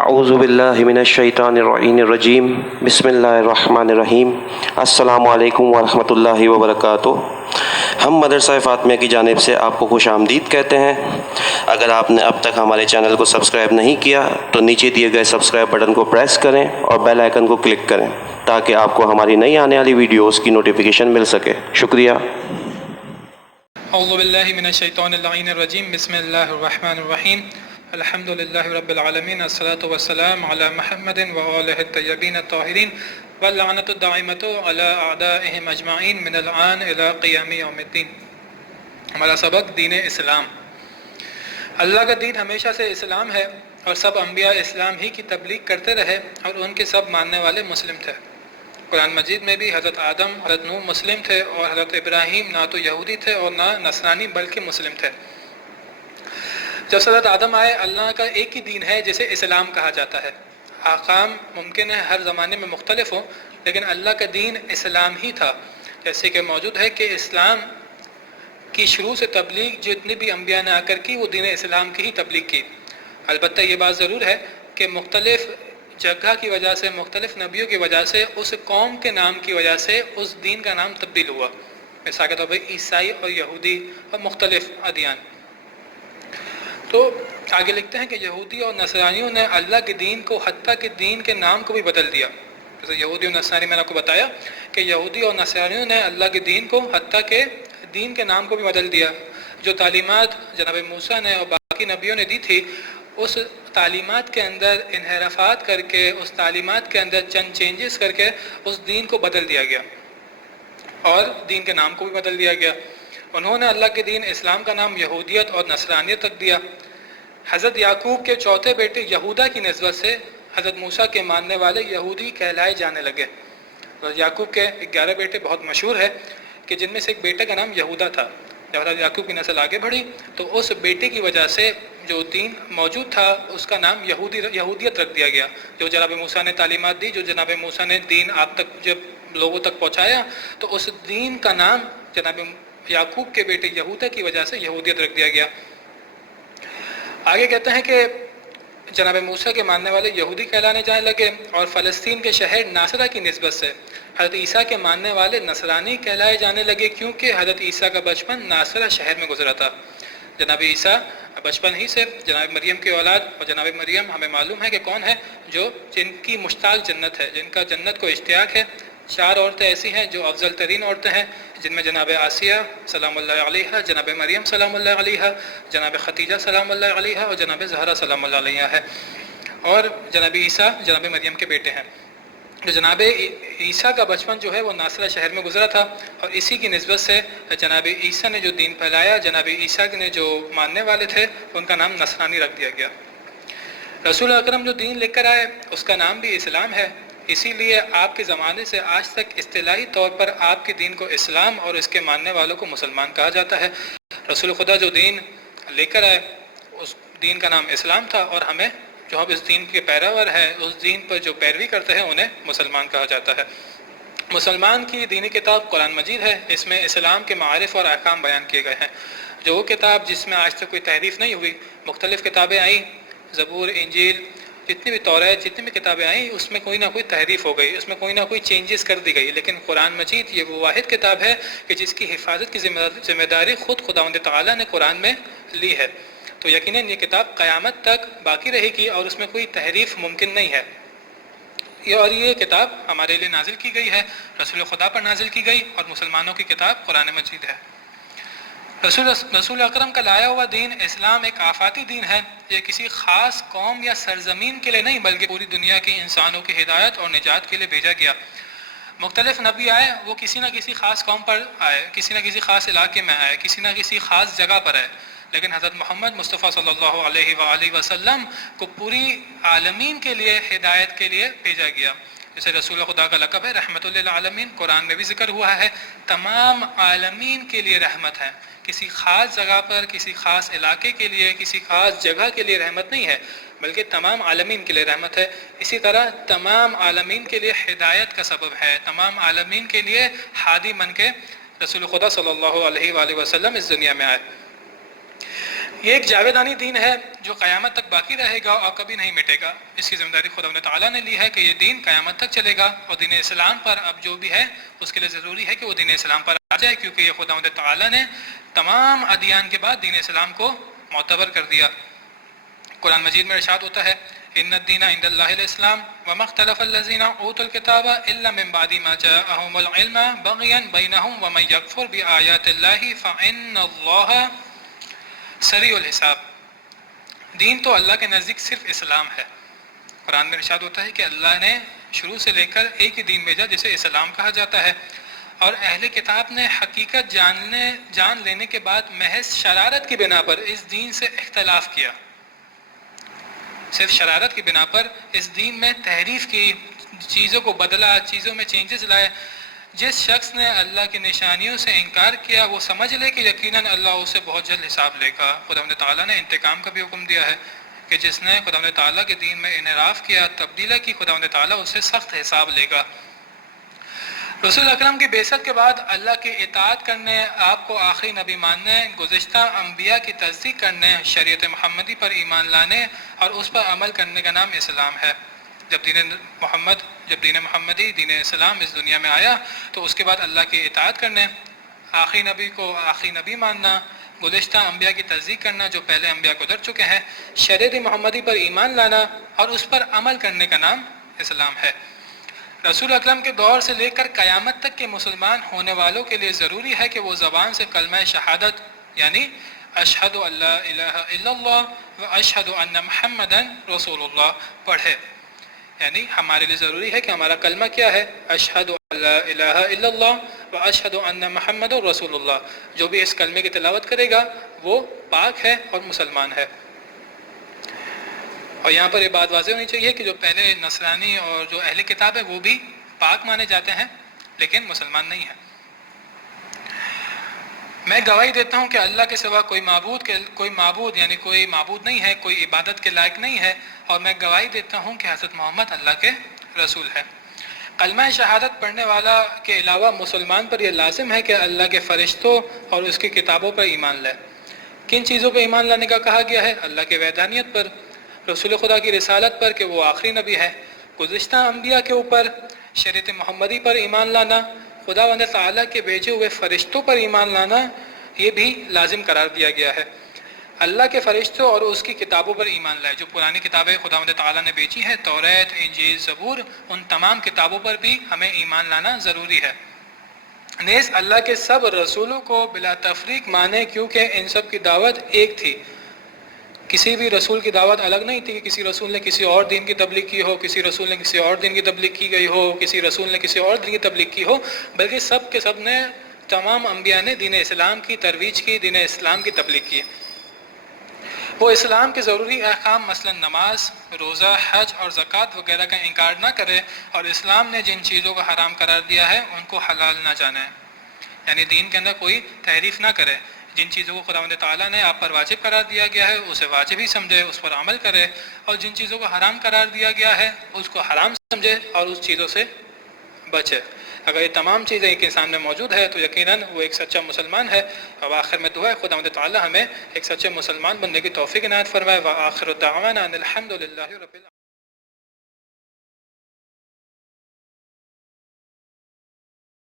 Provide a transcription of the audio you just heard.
اعوذ باللہ من الشیطان الرجیم بسم اللہ الرحمن الرحیم السلام علیکم ورحمۃ اللہ وبرکاتہ۔ ہم مدرسہ فاطمیہ کی جانب سے آپ کو خوش آمدید کہتے ہیں۔ اگر آپ نے اب تک ہمارے چینل کو سبسکرائب نہیں کیا تو نیچے دیے گئے سبسکرائب بٹن کو پریس کریں اور بیل آئیکن کو کلک کریں تاکہ آپ کو ہماری نئی آنے والی ویڈیوز کی نوٹیفیکیشن مل سکے۔ شکریہ۔ اعوذ باللہ من الشیطان اللعین الرجیم بسم اللہ الرحمن الرحیم الحمد للہ رب العالمین الصلاۃ والسلام علی محمد وآلہ الطیبین الطاہرین واللعنۃ الدائمۃ علی اعدائہم اجمعین من الآن الی قیام یوم الدین۔ ہمارا سبق دین اسلام۔ اللہ کا دین ہمیشہ سے اسلام ہے اور سب انبیاء اسلام ہی کی تبلیغ کرتے رہے اور ان کے سب ماننے والے مسلم تھے۔ قرآن مجید میں بھی حضرت آدم، حضرت نوح مسلم تھے اور حضرت ابراہیم نہ تو یہودی تھے اور نہ نصرانی بلکہ مسلم تھے۔ جب حضرت آدم آئے، اللہ کا ایک ہی دین ہے جسے اسلام کہا جاتا ہے۔ احکام ممکن ہے ہر زمانے میں مختلف ہوں لیکن اللہ کا دین اسلام ہی تھا، جیسے کہ موجود ہے کہ اسلام کی شروع سے تبلیغ جتنی بھی انبیاء نے آ کر کی وہ دین اسلام کی ہی تبلیغ کی۔ البتہ یہ بات ضرور ہے کہ مختلف جگہ کی وجہ سے، مختلف نبیوں کی وجہ سے، اس قوم کے نام کی وجہ سے اس دین کا نام تبدیل ہوا۔ مثال کے طور پر عیسائی اور یہودی اور مختلف ادیان۔ تو آگے لکھتے ہیں کہ یہودی اور نصرانیوں نے اللہ کے دین کو، حتیٰ کہ دین کے نام کو بھی بدل دیا۔ جیسے یہودی اور نصرانی میں نے آپ کو بتایا کہ یہودی اور نصرانیوں نے اللہ کے دین کو، حتیٰ کہ دین کے نام کو بھی بدل دیا۔ جو تعلیمات جناب موسیٰ نے اور باقی نبیوں نے دی تھی، اس تعلیمات کے اندر انحرافات کر کے، اس تعلیمات کے اندر چند چینجز کر کے اس دین کو بدل دیا گیا اور دین کے نام کو بھی بدل دیا گیا۔ انہوں نے اللہ کے دین اسلام کا نام یہودیت اور نصرانیت رکھ دیا۔ حضرت یعقوب کے چوتھے بیٹے یہودا کی نسبت سے حضرت موسیٰ کے ماننے والے یہودی کہلائے جانے لگے۔ حضرت یعقوب کے 11 بیٹے بہت مشہور ہے کہ جن میں سے ایک بیٹے کا نام یہودا تھا۔ جب حضرت یعقوب کی نسل آگے بڑھی تو اس بیٹے کی وجہ سے جو دین موجود تھا اس کا نام یہودیت رکھ دیا گیا۔ جو جناب موسیٰ نے تعلیمات دی، جو جناب موسیٰ نے دین آپ تک جب لوگوں تک پہنچایا تو اس دین کا نام جناب یعقوب کے بیٹے یہودا کی وجہ سے یہودیت رکھ دیا گیا۔ آگے کہتے ہیں کہ جناب موسیٰ کے ماننے والے یہودی کہلانے جانے لگے اور فلسطین کے شہر ناصرہ کی نسبت سے حضرت عیسیٰ کے ماننے والے نصرانی کہلائے جانے لگے، کیونکہ حضرت عیسیٰ کا بچپن ناصرہ شہر میں گزرا تھا۔ جناب عیسیٰ بچپن ہی سے جناب مریم کی اولاد، اور جناب مریم ہمیں معلوم ہے کہ کون ہے، جن کی مشتاق جنت ہے، جن کا جنت کو اشتیاق ہے۔ 4 عورتیں ایسی ہیں جو افضل ترین عورتیں ہیں، جن میں جناب آسیہ سلام اللہ علیہا، جناب مریم سلام اللہ علیہا، جناب خدیجہ سلام اللہ علیہا اور جناب زہرا سلام اللہ علیہا ہے۔ اور جناب عیسیٰ جناب مریم کے بیٹے ہیں۔ جو جناب عیسیٰ کا بچپن جو ہے وہ ناصرہ شہر میں گزرا تھا اور اسی کی نسبت سے جناب عیسیٰ نے جو دین پھیلایا، جناب عیسیٰ نے جو ماننے والے تھے ان کا نام نصرانی رکھ دیا گیا۔ رسول اکرم جو دین لے کر آئے اس کا نام بھی اسلام ہے، اسی لیے آپ کے زمانے سے آج تک اصطلاحی طور پر آپ کے دین کو اسلام اور اس کے ماننے والوں کو مسلمان کہا جاتا ہے۔ رسول خدا جو دین لے کر آئے اس دین کا نام اسلام تھا اور ہمیں جو ہم اس دین کے پیروار ہیں، اس دین پر جو پیروی کرتے ہیں انہیں مسلمان کہا جاتا ہے۔ مسلمان کی دینی کتاب قرآن مجید ہے، اس میں اسلام کے معارف اور احکام بیان کیے گئے ہیں۔ جو وہ کتاب جس میں آج تک کوئی تحریف نہیں ہوئی، مختلف کتابیں آئیں، زبور، انجیل، جتنی بھی توریت، جتنی بھی کتابیں آئیں، اس میں کوئی نہ کوئی تحریف ہو گئی، اس میں کوئی نہ کوئی چینجز کر دی گئی، لیکن قرآن مجید یہ وہ واحد کتاب ہے کہ جس کی حفاظت کی ذمہ داری خود خداوند تعالیٰ نے قرآن میں لی ہے۔ تو یقیناً یہ کتاب قیامت تک باقی رہے گی اور اس میں کوئی تحریف ممکن نہیں ہے۔ اور یہ کتاب ہمارے لیے نازل کی گئی ہے، رسول خدا پر نازل کی گئی اور مسلمانوں کی کتاب قرآن مجید ہے۔ رسول اکرم کا لایا ہوا دین اسلام ایک آفاتی دین ہے۔ یہ کسی خاص قوم یا سرزمین کے لیے نہیں بلکہ پوری دنیا کے انسانوں کی ہدایت اور نجات کے لیے بھیجا گیا۔ مختلف نبی آئے، وہ کسی نہ کسی خاص قوم پر آئے، کسی نہ کسی خاص علاقے میں آئے، کسی نہ کسی خاص جگہ پر آئے، لیکن حضرت محمد مصطفیٰ صلی اللہ علیہ وآلہ وسلم کو پوری عالمین کے لیے ہدایت کے لیے بھیجا گیا۔ جیسے رسول خدا کا لقب ہے رحمت للعالمین، قرآن میں بھی ذکر ہوا ہے، تمام عالمین کے لیے رحمت ہے۔ کسی خاص جگہ پر، کسی خاص علاقے کے لیے، کسی خاص جگہ کے لیے رحمت نہیں ہے بلکہ تمام عالمین کے لیے رحمت ہے۔ اسی طرح تمام عالمین کے لیے ہدایت کا سبب ہے، تمام عالمین کے لیے ہادی بن کے رسول خدا صلی اللہ علیہ وآلہ وسلم اس دنیا میں آئے۔ یہ ایک جاویدانی دین ہے جو قیامت تک باقی رہے گا اور کبھی نہیں مٹے گا۔ اس کی ذمہ داری خداوند تعالیٰ نے لی ہے کہ یہ دین قیامت تک چلے گا، اور دین اسلام پر اب جو بھی ہے اس کے لیے ضروری ہے کہ وہ دین اسلام پر آ جائے، کیونکہ یہ خداوند تعالیٰ نے تمام ادیان کے بعد دین اسلام کو معتبر کر دیا۔ قرآن مجید میں ارشاد ہوتا ہے ان الدین عند اللہ الاسلام وما اختلف الذین اوتوا الکتاب الا من بعد ما جاءهم العلم بغیا بینہم ومن یکفر بآیات اللہ فإن اللہ سریع الحساب۔ دین تو اللہ کے نزدیک صرف اسلام ہے۔ قرآن میں ارشاد ہوتا ہے کہ اللہ نے شروع سے لے کر ایک ہی دین بھیجا جسے اسلام کہا جاتا ہے، اور اہل کتاب نے حقیقت جان لینے کے بعد محض شرارت کی بنا پر اس دین سے اختلاف کیا، صرف شرارت کی بنا پر اس دین میں تحریف کی، چیزوں کو بدلا، چیزوں میں چینجز لائے۔ جس شخص نے اللہ کی نشانیوں سے انکار کیا وہ سمجھ لے کہ یقیناً اللہ اسے بہت جلد حساب لے گا۔ خداوند تعالیٰ نے انتقام کا بھی حکم دیا ہے کہ جس نے خداوند تعالیٰ کے دین میں انحراف کیا، تبدیلی کی، خداوند تعالیٰ اسے سخت حساب لے گا۔ رسول اکرم کی بعثت کے بعد اللہ کی اطاعت کرنے، آپ کو آخری نبی ماننے، گزشتہ انبیاء کی تصدیق کرنے، شریعت محمدی پر ایمان لانے اور اس پر عمل کرنے کا نام اسلام ہے۔ جب دین محمدی، دین اسلام اس دنیا میں آیا تو اس کے بعد اللہ کی اطاعت کرنے، آخری نبی کو آخری نبی ماننا، گزشتہ انبیاء کی تصدیق کرنا جو پہلے انبیاء گزر چکے ہیں، شریعت محمدی پر ایمان لانا اور اس پر عمل کرنے کا نام اسلام ہے۔ رسول اکرم کے دور سے لے کر قیامت تک کے مسلمان ہونے والوں کے لیے ضروری ہے کہ وہ زبان سے کلمہ شہادت یعنی اشہد ان لا الہ الا اللہ و اشہد ان محمدن رسول اللہ پڑھے۔ یعنی ہمارے لیے ضروری ہے کہ ہمارا کلمہ کیا ہے؟ اشہد ان لا الہ الا اللہ و اشہد ان محمد رسول اللہ۔ جو بھی اس کلمے کی تلاوت کرے گا وہ پاک ہے اور مسلمان ہے۔ اور یہاں پر یہ بات واضح ہونی چاہیے کہ جو پہلے نصرانی اور جو اہل کتاب ہے وہ بھی پاک مانے جاتے ہیں لیکن مسلمان نہیں ہیں۔ میں گواہی دیتا ہوں کہ اللہ کے سوا کوئی معبود یعنی کوئی معبود نہیں ہے، کوئی عبادت کے لائق نہیں ہے، اور میں گواہی دیتا ہوں کہ حضرت محمد اللہ کے رسول ہے۔ کلمہ شہادت پڑھنے والا کے علاوہ مسلمان پر یہ لازم ہے کہ اللہ کے فرشتوں اور اس کی کتابوں پر ایمان لائے۔ کن چیزوں پر ایمان لانے کا کہا گیا ہے؟ اللہ کے وحدانیت پر، رسول خدا کی رسالت پر کہ وہ آخری نبی ہے، گزشتہ انبیاء کے اوپر، شریعت محمدی پر ایمان لانا، خداوند تعالیٰ کے بھیجے ہوئے فرشتوں پر ایمان لانا، یہ بھی لازم قرار دیا گیا ہے۔ اللہ کے فرشتوں اور اس کی کتابوں پر ایمان لائے، جو پرانی کتابیں خداوند تعالیٰ نے بھیجی ہیں، توریت، انجیل، زبور، ان تمام کتابوں پر بھی ہمیں ایمان لانا ضروری ہے۔ نیز اللہ کے سب رسولوں کو بلا تفریق مانے، کیونکہ ان سب کی دعوت ایک تھی۔ کسی بھی رسول کی دعوت الگ نہیں تھی کہ کسی رسول نے کسی اور دین کی تبلیغ کی ہو، کسی رسول نے کسی اور دین کی تبلیغ کی گئی ہو، کسی رسول نے کسی اور دین کی تبلیغ کی ہو، بلکہ سب کے سب نے، تمام انبیاء نے دین اسلام کی ترویج کی، دین اسلام کی تبلیغ کی۔ وہ اسلام کے ضروری احکام مثلا نماز، روزہ، حج اور زکوٰۃ وغیرہ کا انکار نہ کرے، اور اسلام نے جن چیزوں کو حرام قرار دیا ہے ان کو حلال نہ جانے، یعنی دین کے اندر کوئی تحریف نہ کرے۔ جن چیزوں کو خداوند تعالیٰ نے آپ پر واجب قرار دیا گیا ہے اسے واجب ہی سمجھے، اس پر عمل کرے، اور جن چیزوں کو حرام قرار دیا گیا ہے اس کو حرام سمجھے اور اس چیزوں سے بچے۔ اگر یہ تمام چیزیں ایک انسان میں موجود ہے تو یقیناً وہ ایک سچا مسلمان ہے۔ اور آخر میں دعا ہے خداوند تعالیٰ ہمیں ایک سچے مسلمان بننے کی توفیق عنایت فرمائے۔ وآخر دعوانا ان الحمد للہ رب العالمین۔